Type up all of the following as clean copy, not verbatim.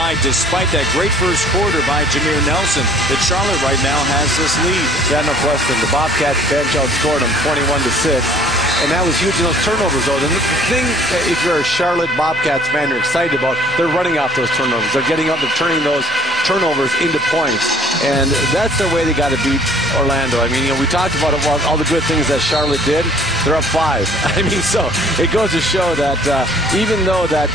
why, despite that great first quarter by Jameer Nelson, that Charlotte right now has this lead. Yeah, no question. The Bobcats bench outscored them 21-6. And that was huge in those turnovers, though. The thing, if you're a Charlotte Bobcats fan, you're excited about, they're running off those turnovers. They're getting up, they're turning those turnovers into points. And that's the way they got to beat Orlando. I mean, we talked about all the good things that Charlotte did. They're up 5. I mean, so it goes to show that even though that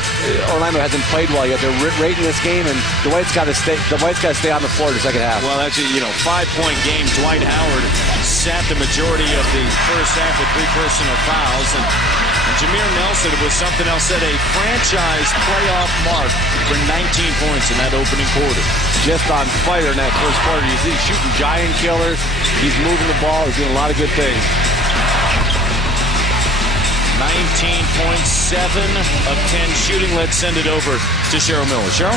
Orlando hasn't played well yet, they're rating this game, and Dwight's got to stay on the floor in the second half. Well, that's a 5-point game. Dwight Howard sat the majority of the first half with 3 personal fouls, and Jameer Nelson was something else, set a franchise playoff mark for 19 points in that opening quarter. Just on fire in that first quarter. You see, he's shooting giant killers. He's moving the ball. He's doing a lot of good things. 19.7 of 10 shooting. Let's send it over to Cheryl Miller. Cheryl?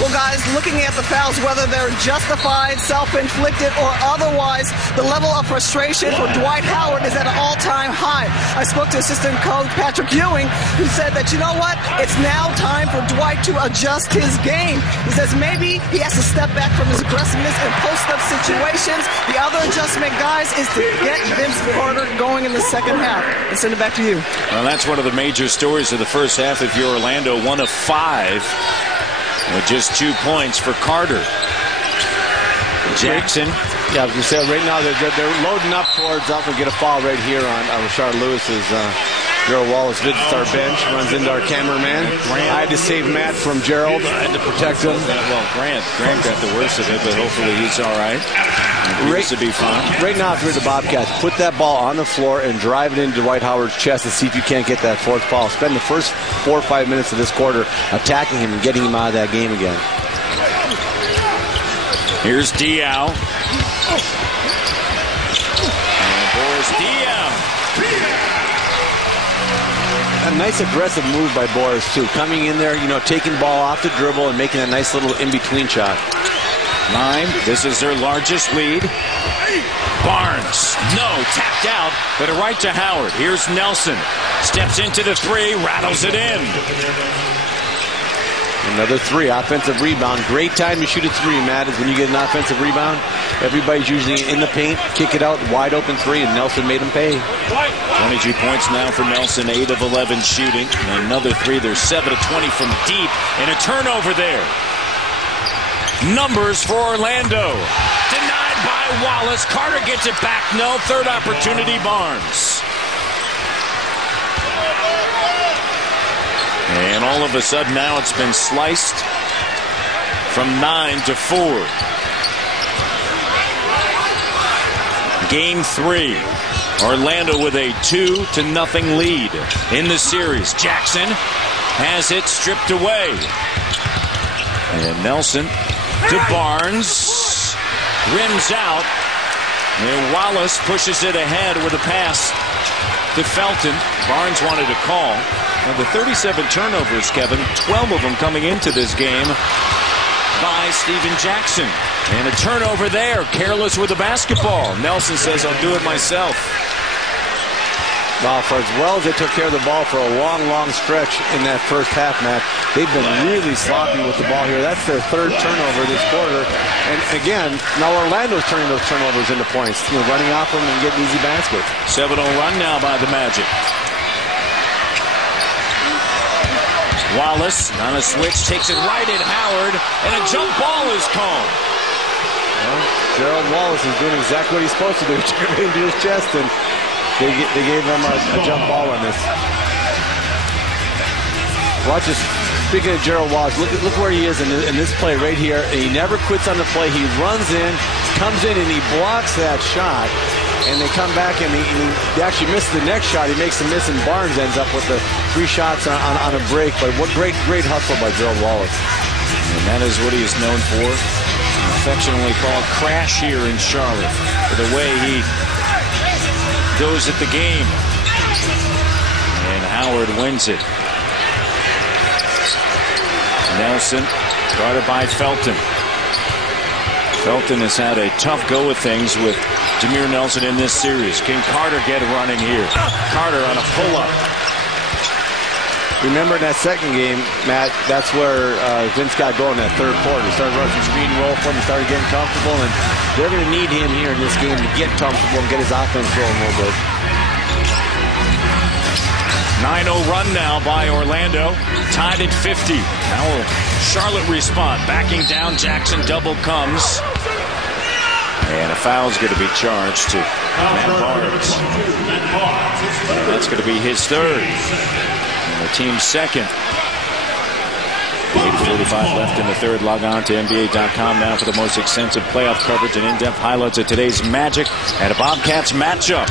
Well, guys, looking at the fouls, whether they're justified, self-inflicted, or otherwise, the level of frustration for Dwight Howard is at an all-time high. I spoke to assistant coach Patrick Ewing, who said that, you know what, it's now time for Dwight to adjust his game. He says maybe he has to step back from his aggressiveness in post-up situations. The other adjustment, guys, is to get Vince Carter going in the second half. And send it back to you. Well, that's one of the major stories of the first half. If you're Orlando, 1 of 5. With just 2 points for Carter. Jackson. Yeah, I was going to say, right now they're loading up towards, I'm going to get a foul right here on Rashard Lewis's. Gerald Wallace visits our bench, runs into our cameraman. I had to save Matt from Gerald. I had to protect him. Well, Grant got the worst of it, but hopefully he's all right. This will be fun. Right now, if you're the Bobcats, put that ball on the floor and drive it into Dwight Howard's chest and see if you can't get that 4th foul. Spend the first 4 or 5 minutes of this quarter attacking him and getting him out of that game again. Here's Diaw. And Boris Diaw. A nice aggressive move by Boris, too. Coming in there, taking the ball off the dribble and making a nice little in-between shot. 9. This is their largest lead. Barnes. No. Tapped out, but a right to Howard. Here's Nelson. Steps into the 3. Rattles it in. Another 3. Offensive rebound. Great time to shoot a 3, Matt, is when you get an offensive rebound. Everybody's usually in the paint. Kick it out. Wide open 3, and Nelson made him pay. 22 points now for Nelson. 8 of 11 shooting. And another 3. They're 7 of 20 from deep. And a turnover there. Numbers for Orlando. Denied by Wallace. Carter gets it back. No. 3rd opportunity, Barnes. And all of a sudden now it's been sliced from 9 to 4. Game 3. Orlando with a 2-0 lead in the series. Jackson has it stripped away. And Nelson to Barnes. Rims out. And Wallace pushes it ahead with a pass to Felton. Barnes wanted a call. Now the 37 turnovers, Kevin, 12 of them coming into this game by Stephen Jackson. And a turnover there, careless with the basketball. Nelson says, I'll do it myself. Well, for as well as they took care of the ball for a long, long stretch in that first half, Matt, they've been really sloppy with the ball here. That's their 3rd turnover this quarter. And again, now Orlando's turning those turnovers into points, running off them and getting easy baskets. 7-0 run now by the Magic. Wallace on a switch, takes it right at Howard, and a jump ball is called. Well, Gerald Wallace is doing exactly what he's supposed to do. Took it into his chest, and they gave him a jump ball on this. Watch this. Speaking of Gerald Wallace, look where he is in this play right here. He never quits on the play. He runs in, comes in, and he blocks that shot. And they come back, and he actually misses the next shot. He makes a miss, and Barnes ends up with the 3 shots on a break. But what great hustle by Gerald Wallace. And that is what he is known for. Affectionately called Crash here in Charlotte. For the way he goes at the game. And Howard wins it. Nelson, guarded by Felton. Felton has had a tough go of things with Jameer Nelson in this series. Can Carter get running here? Carter on a pull-up. Remember in that second game, Matt, that's where Vince got going in that third quarter. He started running some screen roll for him, started getting comfortable, and they're going to need him here in this game to get comfortable and get his offense rolling a little bit. 9-0 run now by Orlando, tied at 50. Now will Charlotte respond, backing down. Jackson double comes. And a foul is going to be charged to Matt Barnes. And that's going to be his third. And the team's second. 8:45 left in the third. Log on to NBA.com now for the most extensive playoff coverage and in-depth highlights of today's Magic and a Bobcats matchup.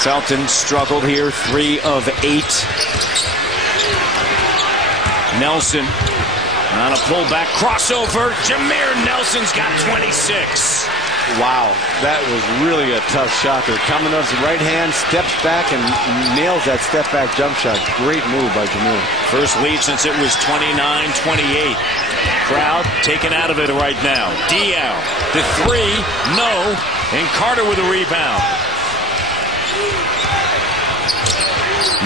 Felton struggled here, 3 of 8. Nelson on a pullback crossover. Jameer Nelson's got 26. Wow, that was really a tough shot there. Coming up his right hand, steps back and nails that step back jump shot. Great move by Jameer. First lead since it was 29-28. Crowd taken out of it right now. Diaw, the 3, no, and Carter with a rebound.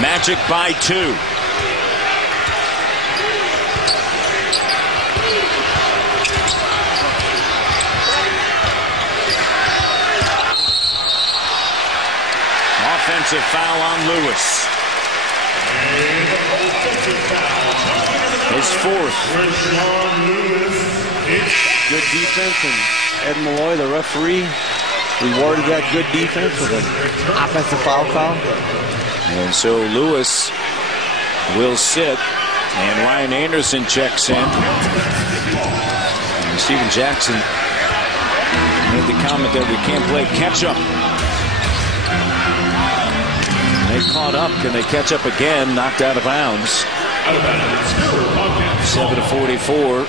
Magic by 2. Offensive foul on Lewis. His 4th. Good defense, and Ed Malloy, the referee, rewarded that good defense with an offensive foul call. And so Lewis will sit, and Ryan Anderson checks in. And Stephen Jackson made the comment that we can't play catch-up. They caught up. Can they catch up again? Knocked out of bounds. 7-44.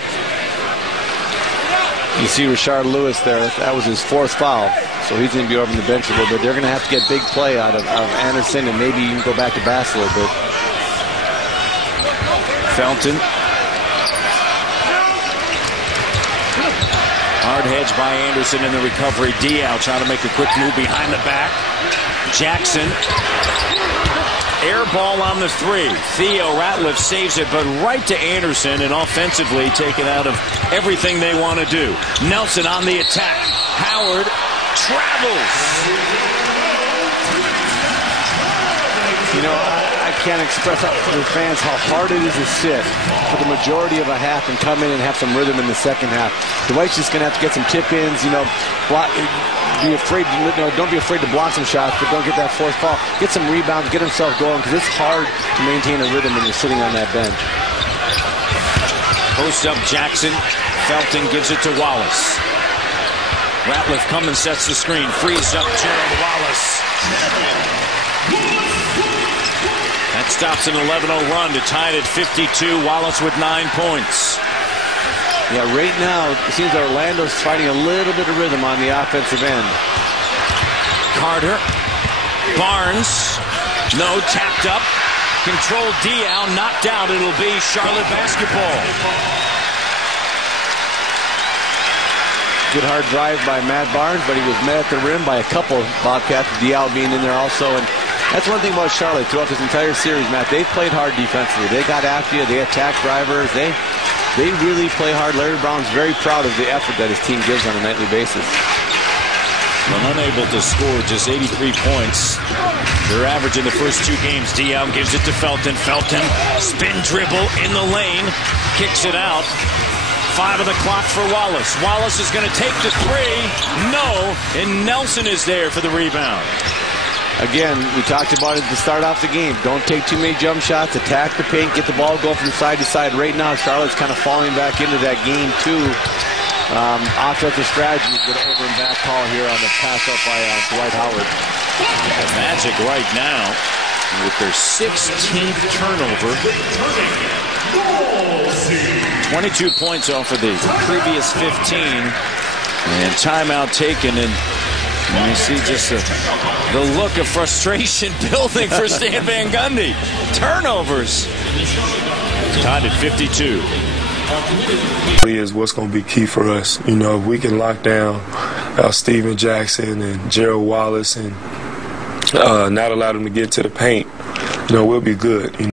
You see Rashard Lewis there. That was his 4th foul. So he's going to be over on the bench a little bit. They're going to have to get big play out of Anderson and maybe even go back to Bass a little bit. Felton. Hard hedge by Anderson in the recovery. Diaw trying to make a quick move behind the back. Jackson. Air ball on the 3. Theo Ratliff saves it, but right to Anderson, and offensively taken out of everything they want to do. Nelson on the attack. Howard travels. You know, I can't express to the fans how hard it is to sit for the majority of a half and come in and have some rhythm in the second half. Dwight's just going to have to get some tip-ins, you know, don't be afraid to block some shots, but don't get that 4th foul. Get some rebounds, get himself going, because it's hard to maintain a rhythm when you're sitting on that bench. Post up Jackson. Felton gives it to Wallace. Ratliff comes and sets the screen. Frees up Gerald Wallace. That stops an 11-0 run to tie it at 52. Wallace with 9 points. Yeah, right now, it seems Orlando's finding a little bit of rhythm on the offensive end. Carter. Barnes. No, tapped up. Controlled Diaw, knocked out. It'll be Charlotte basketball. Good hard drive by Matt Barnes, but he was met at the rim by a couple Bobcats, Diaw being in there also. And that's one thing about Charlotte throughout this entire series, Matt. They've played hard defensively. They got after you. They attack drivers. They really play hard. Larry Brown's very proud of the effort that his team gives on a nightly basis. Well, unable to score, just 83 points. Their average in the first 2 games. Diaw gives it to Felton. Felton, spin dribble in the lane, kicks it out. 5 on the clock for Wallace. Wallace is going to take the 3. No, and Nelson is there for the rebound. Again, we talked about it to start off the game. Don't take too many jump shots. Attack the paint. Get the ball going from side to side. Right now, Charlotte's kind of falling back into that game, too. Offensive strategy. Good over and back call here on the pass up by Dwight Howard. The Magic right now with their 16th turnover. 22 points off of the previous 15. And timeout taken, and you see just the look of frustration building for Stan Van Gundy. Turnovers. Tied at 52. Is what's going to be key for us. You know, if we can lock down Stephen Jackson and Gerald Wallace and not allow them to get to the paint, we'll be good.